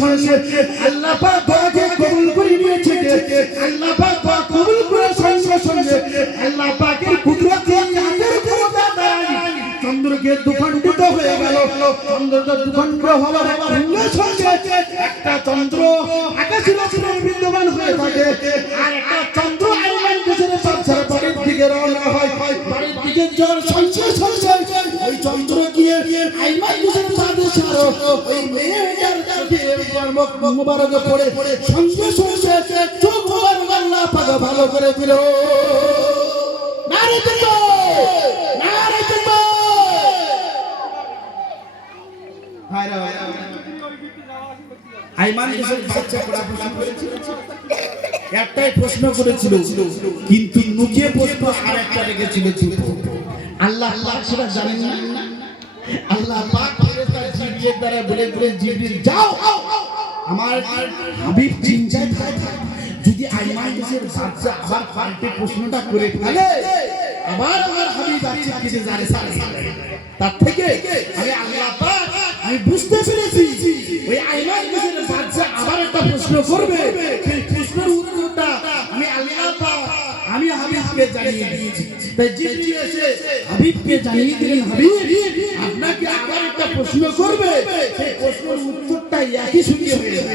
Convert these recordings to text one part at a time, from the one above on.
সঙ্গে সঙ্গে আল্লাহ পাক দোয়াকে কবুল করে নিয়েছে। আল্লাহ পাক দোয়া কবুল করার সঙ্গে সঙ্গে আল্লাহ পাকের কুদরত হাতের ক্ষমতা দ্বারা চন্দ্রকে দুখণ্ডিত হয়ে গেল। চন্দ্রটা দুখণ্ড হওয়ার সঙ্গে সঙ্গে একটা চন্দ্র আকাশের উপরে বিদ্যমান হয়ে থাকে, আর একটা চন্দ্র আইমান দেশের বাচ্চার বাড়ির দিকে রওনা হয়। বাড়ির দিকে যাওয়ার সঙ্গে সঙ্গে ওই চন্দ্র গিয়ে আইমান দেশের বাদশার ওই মেয়েটার কাছে মুবারক পড়ে সঙ্গে সঙ্গে চোখ মুবারক আল্লাহ পাক ভালো করে দিল। নারে তাকবীর, নারে তাকবীর। আইমান দেশের বাচ্চা পড়া প্রশ্ন করেছিল, একটাই প্রশ্ন করেছিল, কিন্তু লুকিয়ে প্রশ্ন আরেকটা রেখেছিল। আল্লাহ পাক সেটা জানেন না। আল্লাহ পাক ফেরেশতা জিবরিলের দ্বারা বলে বলে, জিবরিল যাও, আমার হাবিব চিন্তায় থাকে, যদি আইমান দেশের বাচ্চা আবার পাল্টে প্রশ্নটা করে ফেলে, আবার আমার হাবিব আছে কিছু জানে তার থেকে আমি আল্লাহ পাক আমি বুঝতে পেরেছি ওই আইমান দেশের বাচ্চা আবার একটা প্রশ্ন করবে, সেই প্রশ্নের উত্তরটা আমি আল্লাহ পাক আমি হাবিবকে জানিয়ে দিয়েছি। তাই জিবরিল এসে হাবিবকে জানিয়ে দিলেন, হাবিব আপনাকে আবার একটা প্রশ্ন করবে, সেই প্রশ্নের উত্তরটা একই সঙ্গে হয়ে যাবে।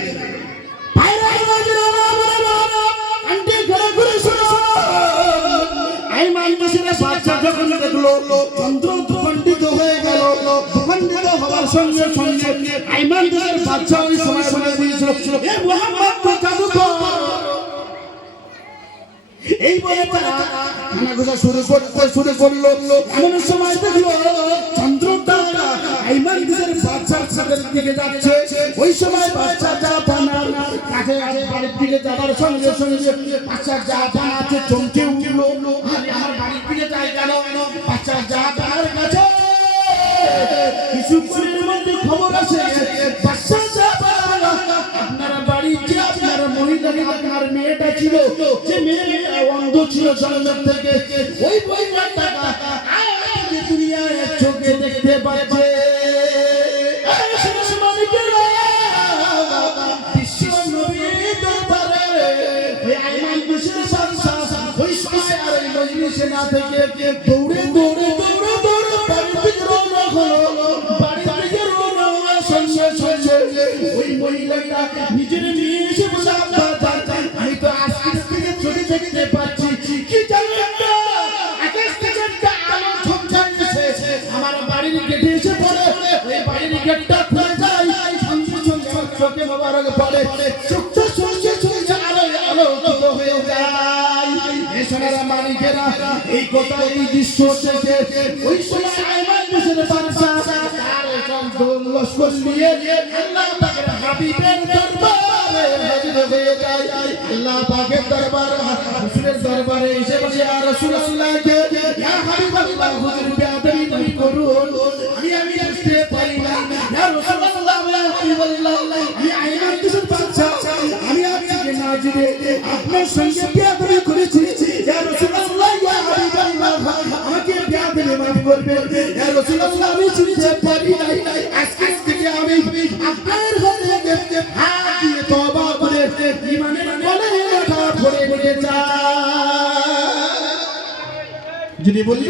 আইমান দেশের বাচ্চা যখন দেখলো চন্দ্র দুখণ্ডিত হয়ে গেল, দুখণ্ডিত হওয়ার সঙ্গে সঙ্গে আইমান দেশের বাচ্চা ওই সময় বলে দিয়েছিল, এ মুহাম্মদ তো জাদুকর। এই বলে তারা কানাঘোষা শুরু করলো। এমন সময় দেখলো চন্দ্রটা আইমান দেশের বাচ্চার ছাদের দিকে যাচ্ছে। ওই সময় বাচ্চা যা পানা কাছে বাড়ির দিকে যাবার সঙ্গে সঙ্গে বাচ্চা যা পানা আছে চমকে উঠলো, আমার বাড়ির দিকে যাই কেন? বাচ্চা যা পানার কাছে কিছুক্ষণের মধ্যে খবর আসে, বাচ্চা যা পানা আপনার বাড়ি যে আপনার মহিলাকে আপনার মেয়েটা ছিল, যে মেয়ে অন্ধ ছিল জন্মের থেকে, ওই বইটা দুনিয়ায় চোখে দেখতে পাচ্ছে। না থেকে দৌড়ে দৌড়ে দৌড়ে দৌড়ে বাড়ির দিকে রওনা হলো। বাড়ির দিকে রওনা হওয়ার সঙ্গে সঙ্গে ওই মহিলাটা নিজের নিয়ে এসে বসে, আমি তো আজকের থেকে চোখে দেখতে পাচ্ছি, কি জানেন না আকাশ থেকে একটা আলো ঝলঝাচ্ছে আমার বাড়ির গেটে এসে পড়ে। ওই বাড়ির গেটটা খুলে যায়, সঙ্গে সঙ্গে চোখে মোবারক পড়ে, চোখটা সঙ্গে সঙ্গে আলোকিত হয়ে যায়। সোনারা মানিকেরা, এই কথা এই দৃশ্য থেকে ওই সময় আইমান দেশের বাদশা আর লস্কর নিয়ে আল্লাহ পাকের হাবিবের দরবারে হাজির হয়ে যায়। আল্লাহ পাকের দরবারে রাসূলের দরবারে এসে বলে, ইয়া রাসূলুল্লাহ, ইয়া হাবিবাল্লাহ, হুজুর বেয়াদবি তুমি করুন, আমি বুঝতে পারি না। ইয়া রাসূলুল্লাহ, ইয়া হাবিবাল্লাহ, আমি আইমান দেশের বাদশা, আমি আজকে না জেনে আপনার সঙ্গে বেয়াদবি করেছি। ইয়া রাসূলুল্লাহ, ইয়া হাবিবাল্লাহ, আমাকে বেয়াদবি মাফ করবেন। ইয়া রাসূলুল্লাহ, আমি চিনতে পারি নাই, আজকে থেকে আমি আপনার ঘরে দেখতে হাত দিয়ে তওবা করে ঈমানের কলমে লেখা পড়ে নিতে চাই। যদি বলি